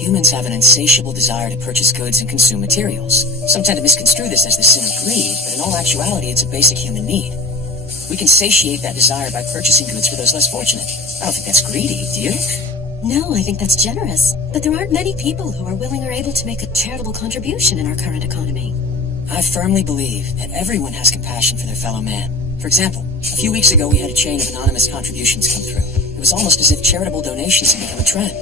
Humans have an insatiable desire to purchase goods and consume materials. Some tend to misconstrue this as the sin of greed, but in all actuality, it's a basic human need. We can satiate that desire by purchasing goods for those less fortunate. I don't think that's greedy, do you? No, I think that's generous. But there aren't many people who are willing or able to make a charitable contribution in our current economy. I firmly believe that everyone has compassion for their fellow man. For example, a few weeks ago we had a chain of anonymous contributions come through. It was almost as if charitable donations had become a trend.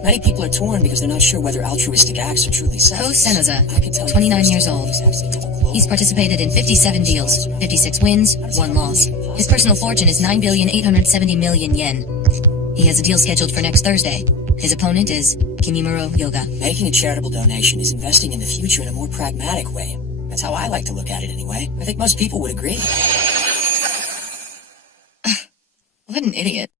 Many people are torn because they're not sure whether altruistic acts are truly selfless. Ko Senoza, 29 years old. He's participated in 57 deals, 56 wins, 1 loss. His personal fortune is 9,870,000,000 yen. He has a deal scheduled for next Thursday. His opponent is Kimimuro Yoga. Making a charitable donation is investing in the future in a more pragmatic way. That's how I like to look at it anyway. I think most people would agree. What an idiot.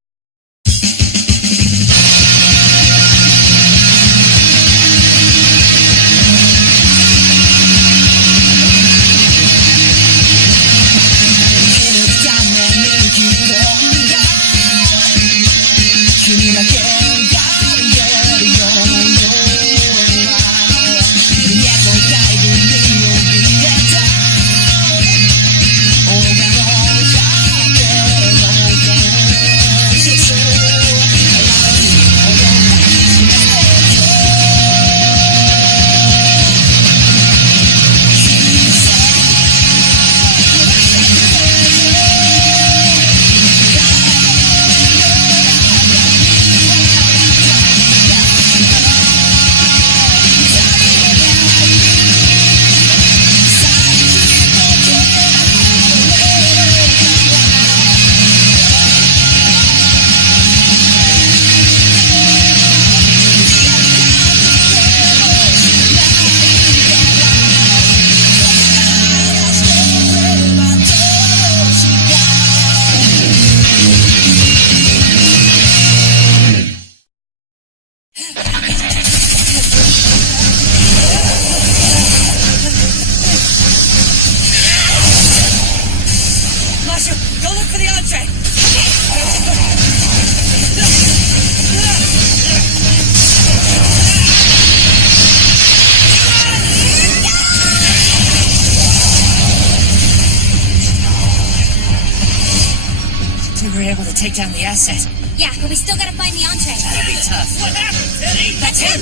Take down the asset. Yeah, but we still gotta find the entree. That'll be tough. What happened, Teddy? That's him!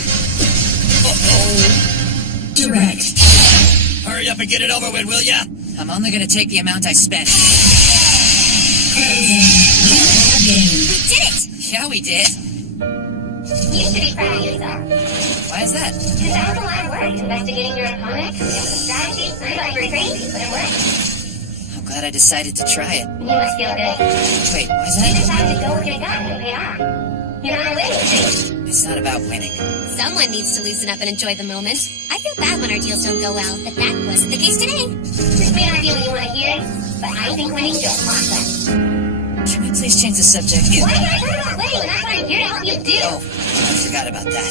Direct. Hurry up and get it over with, will ya? I'm only gonna take the amount I spent. We did it! Yeah, we did. You should be proud of yourself. Why is that? Because that was a lot of work, investigating your opponent, coming up with a strategy. I thought you were crazy, but it worked. I'm glad I decided to try it. You must feel good. Wait, why is You that? decided to go with your gut and it paid off. You're on a winning streak. It's not about winning. Someone needs to loosen up and enjoy the moment. I feel bad when our deals don't go well, but that wasn't the case today. This may not be what you want to hear, but I think winning feels awesome. Can we please change the subject? Why did I talk about winning when that's what I'm here to help you do? Oh, I forgot about that.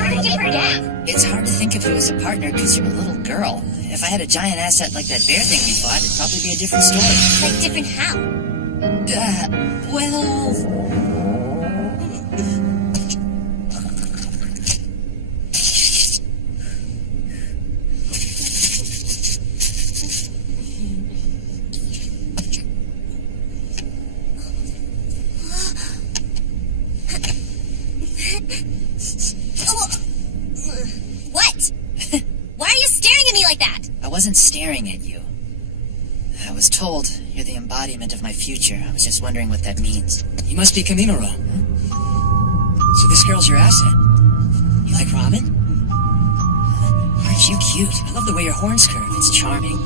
How did you forget? It's hard to think of you as a partner because you're a little girl. If I had a giant asset like that bear thing we fought, it'd probably be a different story. Like different how? Well... What? Why are you staring at me like that? I wasn't staring at you. I was told you're the embodiment of my future. I was just wondering what that means. You must be Kimimuro. So this girl's your asset. You like ramen? Aren't you cute? I love the way your horns curve. It's charming.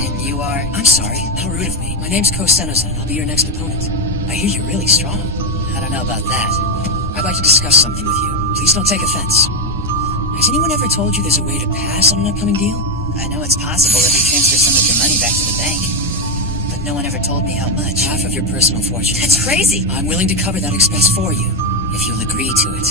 And you are... I'm sorry. How rude of me. My name's Ko Senoza, and I'll be your next opponent. I hear you're really strong. I don't know about that. I'd like to discuss something with you. Please don't take offense. Has anyone ever told you there's a way to pass on an upcoming deal? I know it's possible if you transfer some of your money back to the bank. But no one ever told me how much. Half of your personal fortune. That's crazy! I'm willing to cover that expense for you, if you'll agree to it.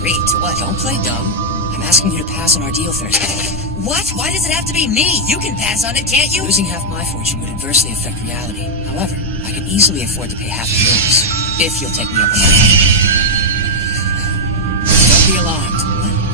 Agree to what? Don't play dumb. I'm asking you to pass on our deal Thursday. What? Why does it have to be me? You can pass on it, can't you? Losing half my fortune would adversely affect reality. However, I can easily afford to pay half of yours, if you'll take me up on my offer. Don't to be alarmed.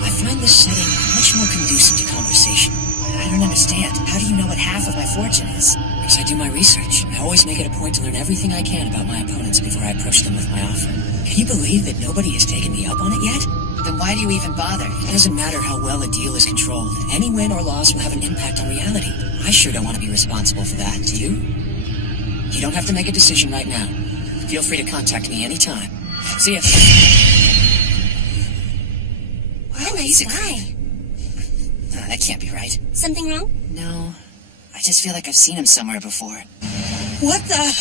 I find this setting much more conducive to conversation. I don't understand. How do you know what half of my fortune is? Because I do my research. I always make it a point to learn everything I can about my opponents before I approach them with my offer. Can you believe that nobody has taken me up on it yet? Then why do you even bother? It doesn't matter how well a deal is controlled. Any win or loss will have an impact on reality. I sure don't want to be responsible for that, do you? You don't have to make a decision right now. Feel free to contact me anytime. See ya. What a nice guy. That can't be right. Something wrong? No. I just feel like I've seen him somewhere before. What the?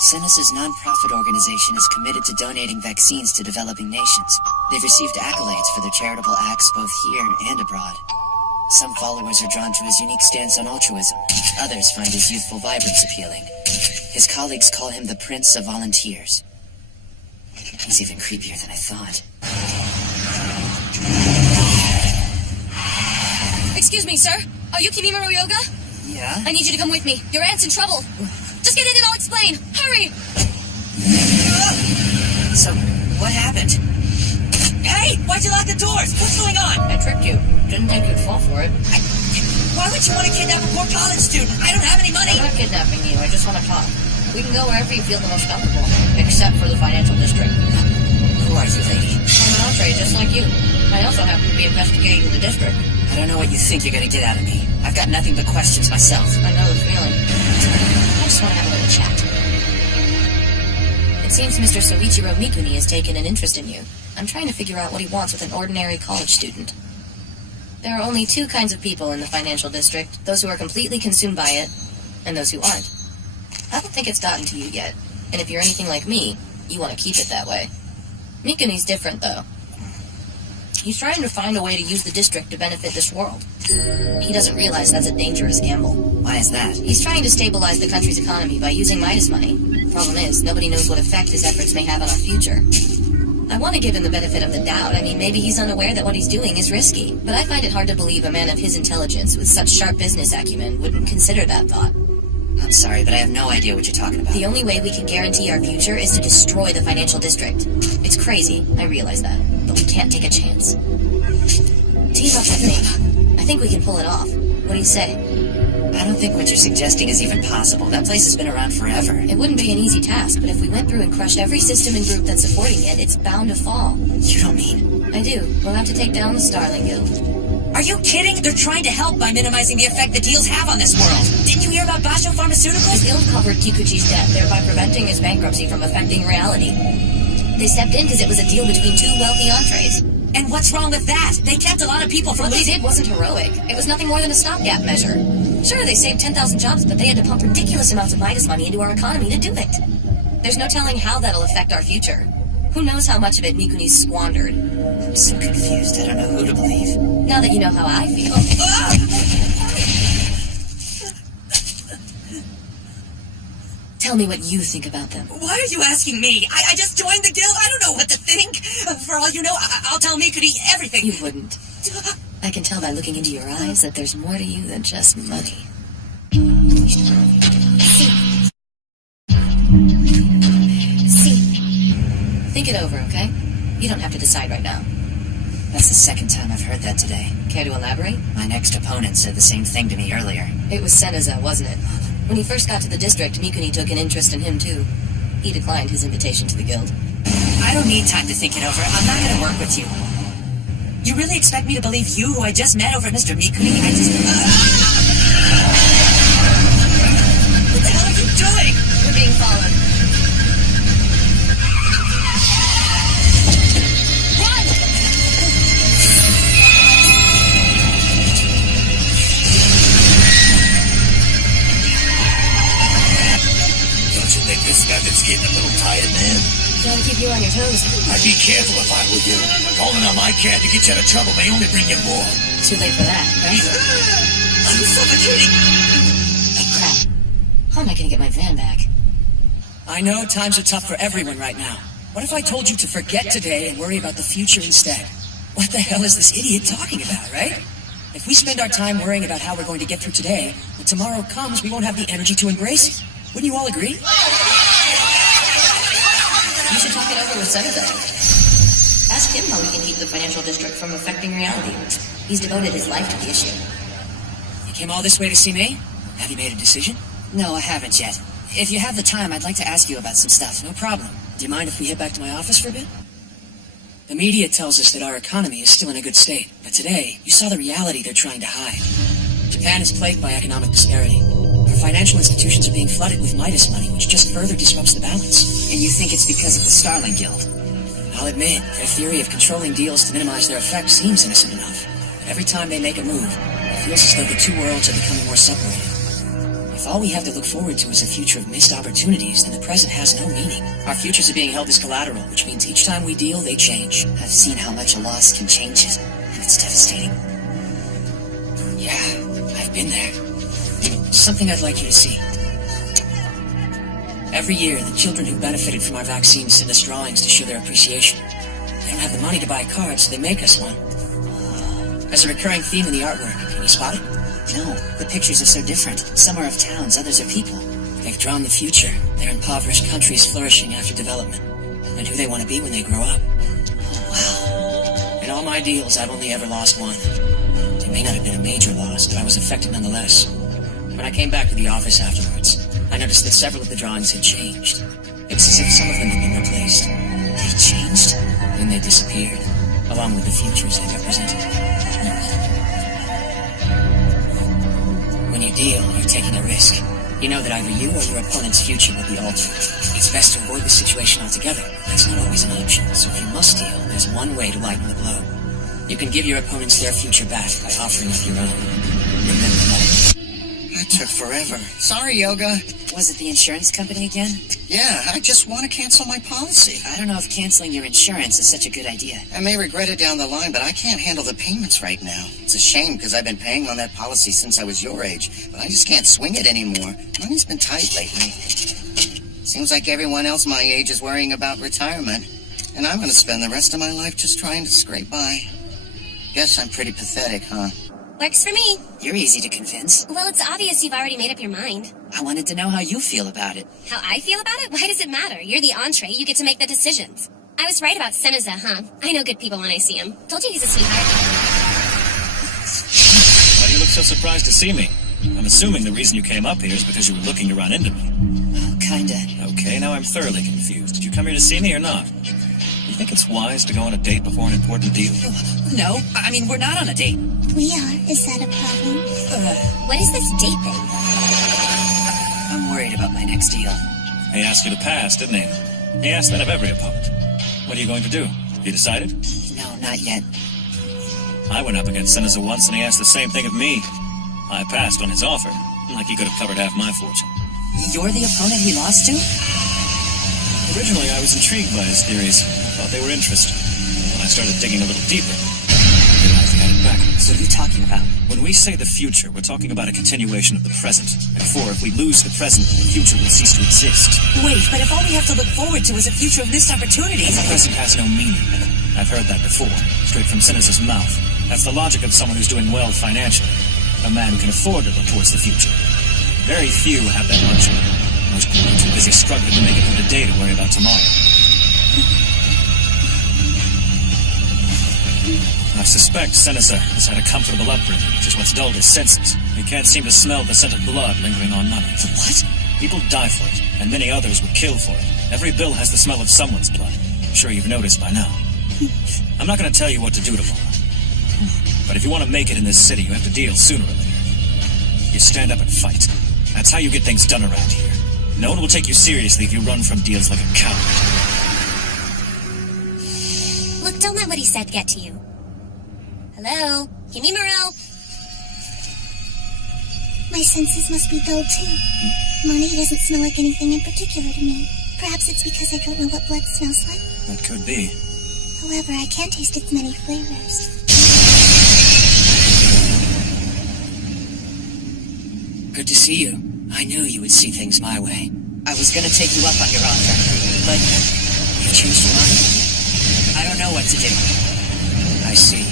Senes's non-profit organization is committed to donating vaccines to developing nations. They've received accolades for their charitable acts both here and abroad. Some followers are drawn to his unique stance on altruism. Others find his youthful vibrance appealing. His colleagues call him the Prince of Volunteers. He's even creepier than I thought. Excuse me, sir. Are you Kimimaro Yoga? Yeah? I need you to come with me. Your aunt's in trouble. Just get in and I'll explain. Hurry! So, what happened? Hey! Why'd you lock the doors? What's going on? I tricked you. Didn't think you'd fall for it. Why would you want to kidnap a poor college student? I don't have any money! I'm not kidnapping you. I just want to talk. We can go wherever you feel the most comfortable, except for the financial district. Who are you, lady? I'm an entree, just like you. I also happen to be investigating the district. I don't know what you think you're gonna get out of me. I've got nothing but questions myself. I know the feeling. I just want to have a little chat. It seems Mr. Soichiro Mikuni has taken an interest in you. I'm trying to figure out what he wants with an ordinary college student. There are only two kinds of people in the financial district, those who are completely consumed by it, and those who aren't. I don't think it's gotten to you yet, and if you're anything like me, you want to keep it that way. Mikuni's different, though. He's trying to find a way to use the district to benefit this world. He doesn't realize that's a dangerous gamble. Why is that? He's trying to stabilize the country's economy by using Midas money. Problem is, nobody knows what effect his efforts may have on our future. I want to give him the benefit of the doubt. I mean, maybe he's unaware that what he's doing is risky. But I find it hard to believe a man of his intelligence with such sharp business acumen wouldn't consider that thought. I'm sorry, but I have no idea what you're talking about. The only way we can guarantee our future is to destroy the financial district. It's crazy, I realize that, but we can't take a chance. Team up with me. I think we can pull it off. What do you say? I don't think what you're suggesting is even possible. That place has been around forever. It wouldn't be an easy task, but if we went through and crushed every system and group that's supporting it, it's bound to fall. You don't mean... I do. We'll have to take down the Starling Guild. Are you kidding? They're trying to help by minimizing the effect the deals have on this world. Didn't you hear about Basho Pharmaceuticals? The guild covered Kikuchi's death, thereby preventing his bankruptcy from affecting reality. They stepped in because it was a deal between two wealthy entrees. And what's wrong with that? They kept a lot of people from What they did wasn't heroic. It was nothing more than a stopgap measure. Sure, they saved 10,000 jobs, but they had to pump ridiculous amounts of Midas money into our economy to do it. There's no telling how that'll affect our future. Who knows how much of it Mikuni's squandered. I'm so confused. I don't know who to believe. Now that you know how I feel. Tell me what you think about them. Why are you asking me? I just joined the guild. I don't know what to think. For all you know, I'll tell Mikuni everything. You wouldn't. I can tell by looking into your eyes that there's more to you than just money. Think it over, okay? You don't have to decide right now. That's the second time I've heard that today. Care to elaborate? My next opponent said the same thing to me earlier. It was Seneza, wasn't it? When he first got to the district, Mikuni took an interest in him, too. He declined his invitation to the guild. I don't need time to think it over. I'm not going to work with you. You really expect me to believe you, who I just met over at Mr. Mikuni? What the hell are you doing? We're being followed. Run! Don't you think this method's getting a little tired, man? Gotta keep you on your toes. I'd be careful if I were you. Calling on my cat to get you out of trouble may only bring you more. Too late for that, right? I'm suffocating. Crap. How am I gonna get my van back? I know times are tough for everyone right now. What if I told you to forget today and worry about the future instead? What the hell is this idiot talking about, right? If we spend our time worrying about how we're going to get through today, when tomorrow comes, we won't have the energy to embrace it. Wouldn't you all agree? You should talk it over with Senator. Ask him how we can keep the financial district from affecting reality. He's devoted his life to the issue. You came all this way to see me? Have you made a decision? No, I haven't yet. If you have the time, I'd like to ask you about some stuff. No problem. Do you mind if we head back to my office for a bit? The media tells us that our economy is still in a good state. But today, you saw the reality they're trying to hide. Japan is plagued by economic disparity. Our financial institutions are being flooded with Midas money, which just further disrupts the balance. And you think it's because of the Starling Guild? I'll admit, their theory of controlling deals to minimize their effects seems innocent enough. But every time they make a move, it feels as though the two worlds are becoming more separated. If all we have to look forward to is a future of missed opportunities, then the present has no meaning. Our futures are being held as collateral, which means each time we deal, they change. I've seen how much a loss can change it, and it's devastating. Yeah, I've been there. Something I'd like you to see. Every year, the children who benefited from our vaccine send us drawings to show their appreciation. They don't have the money to buy cards, so they make us one. There's a recurring theme in the artwork. Can you spot it? No, the pictures are so different. Some are of towns, others are people. They've drawn the future, their impoverished countries flourishing after development, and who they want to be when they grow up. Oh, wow. In all my deals, I've only ever lost one. It may not have been a major loss, but I was affected nonetheless. When I came back to the office afterwards, I noticed that several of the drawings had changed. It was as if some of them had been replaced. They changed, then they disappeared, along with the futures they represented. When you deal, you're taking a risk. You know that either you or your opponent's future will be altered. It's best to avoid the situation altogether. That's not always an option. So if you must deal, there's one way to lighten the blow. You can give your opponents their future back by offering up your own. Remember that. That took forever. Sorry, Yoga. Was it the insurance company again? Yeah, I just want to cancel my policy. I don't know if canceling your insurance is such a good idea. I may regret it down the line, but I can't handle the payments right now. It's a shame because I've been paying on that policy since I was your age, but I just can't swing it anymore. Money's been tight lately. Seems like everyone else my age is worrying about retirement, and I'm going to spend the rest of my life just trying to scrape by. Guess I'm pretty pathetic, huh? Works for me. You're easy to convince. Well, it's obvious you've already made up your mind. I wanted to know how you feel about it. How I feel about it? Why does it matter? You're the entree. You get to make the decisions. I was right about Seneza, huh? I know good people when I see him. Told you he's a sweetheart. Why do you look so surprised to see me? I'm assuming the reason you came up here is because you were looking to run into me. Well, kinda. Okay, now I'm thoroughly confused. Did you come here to see me or not? You think it's wise to go on a date before an important deal? No, I mean, we're not on a date. We are. Is that a problem? What is this date thing? I'm worried about my next deal. He asked you to pass, didn't he? He asked that of every opponent. What are you going to do? You decided? No, not yet. I went up against Seneza once and he asked the same thing of me. I passed on his offer, like he could have covered half my fortune. You're the opponent he lost to? Originally, I was intrigued by his theories. I thought they were interesting. When I started digging a little deeper, I realized he had it backwards. What are you talking about? When we say the future, we're talking about a continuation of the present. Therefore, if we lose the present, the future will cease to exist. Wait, but if all we have to look forward to is a future of missed opportunities... The present has no meaning. I've heard that before, straight from Seneza's mouth. That's the logic of someone who's doing well financially. A man who can afford to look towards the future. Very few have that luxury. Most people are too busy struggling to make it through the day to worry about tomorrow. I suspect Seneza has had a comfortable upbringing, which is what's dulled his senses. He can't seem to smell the scent of blood lingering on money. What? People die for it, and many others would kill for it. Every bill has the smell of someone's blood. I'm sure you've noticed by now. I'm not going to tell you what to do tomorrow. But if you want to make it in this city, you have to deal sooner or later. You stand up and fight. That's how you get things done around here. No one will take you seriously if you run from deals like a coward. Look, don't let what he said get to you. Hello? Kimimaro? My senses must be dulled too. Money doesn't smell like anything in particular to me. Perhaps it's because I don't know what blood smells like. That could be. However, I can taste its many flavors. Good to see you. I knew you would see things my way. I was gonna take you up on your offer, but you've changed your mind? I don't know what to do. I see.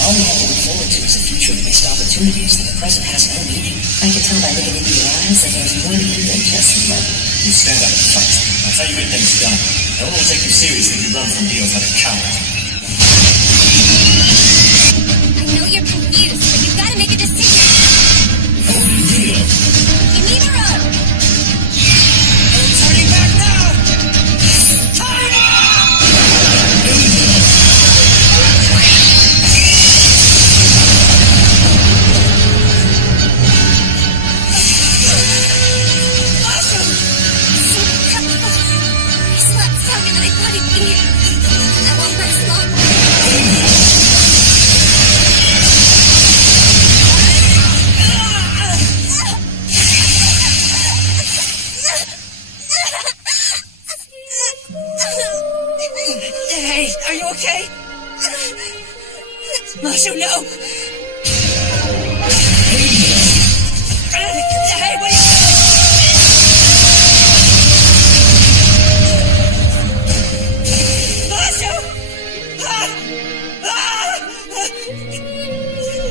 All we have to look forward to is a future of missed opportunities that the present has no meaning. I can tell by looking into your eyes You stand up and fight. That's how you get things done. No one will take you seriously if you run from deals like a coward. I know you're confused, but you've got to make a decision. Deal. Kimimaro! No turning back now! Time up! He's a lot stronger than I thought he'd be. I won't last long. Hey, are you okay? Mashu, no! Hey, what are you... Mashu!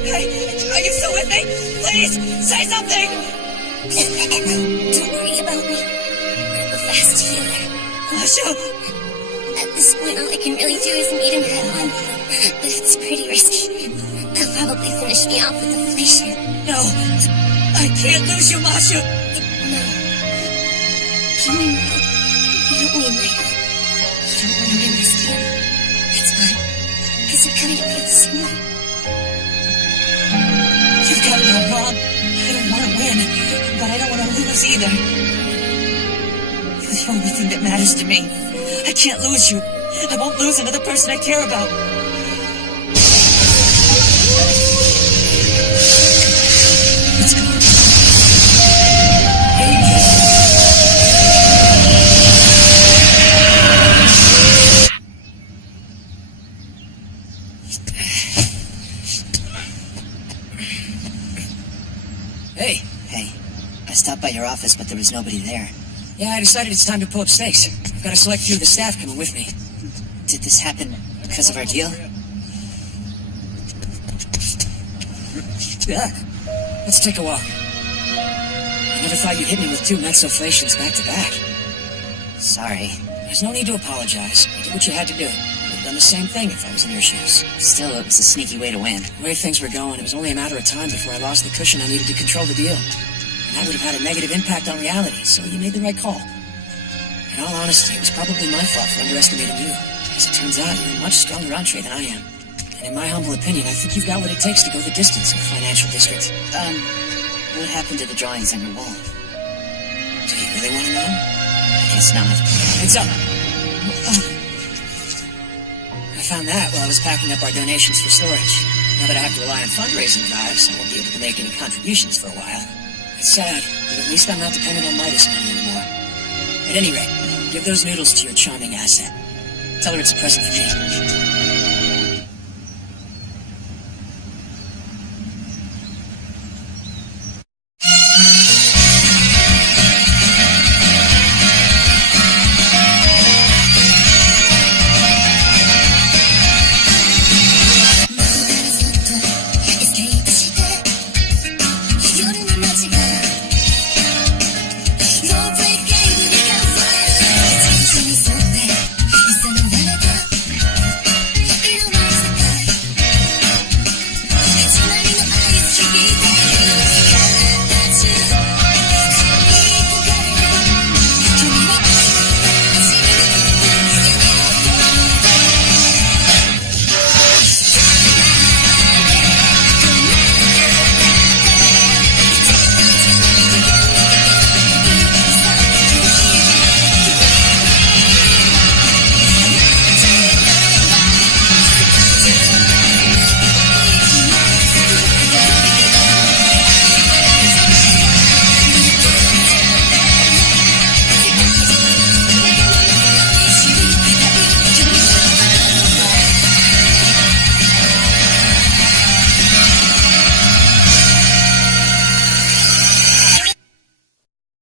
Hey, are you still with me? Please, say something! Don't worry about me. I'm a fast healer. Mashu! At this point, all I can really do is meet him head on. But it's pretty risky. They'll probably finish me off with inflation. No, I can't lose you, Mashu! No. Kimimaro, you don't need my help. You don't want to win this deal. That's fine. Because it kind of feels similar. You've got it all wrong. I don't want to win, but I don't want to lose either. You're the only thing that matters to me. I can't lose you. I won't lose another person I care about. Let's go. Hey. Hey. I stopped by your office, but there was nobody there. Yeah, I decided it's time to pull up stakes. I've got a select few of the staff coming with me. Did this happen because of our deal? Yeah. Let's take a walk. I never thought you'd hit me with 2 mexoflations back to back. Sorry. There's no need to apologize. You did what you had to do. I would have done the same thing if I was in your shoes. Still, it was a sneaky way to win. The way things were going, it was only a matter of time before I lost the cushion I needed to control the deal. And that would have had a negative impact on reality, so you made the right call. In all honesty, it was probably my fault for underestimating you. As it turns out, you're a much stronger entree than I am. And in my humble opinion, I think you've got what it takes to go the distance in the financial district. What happened to the drawings on your wall? Do you really want to know? I guess not. Heads up! I found that while I was packing up our donations for storage. Now that I have to rely on fundraising drives, I won't be able to make any contributions for a while. It's sad, but at least I'm not dependent on Midas money anymore. At any rate, give those noodles to your charming asset. Tell her it's a present for me.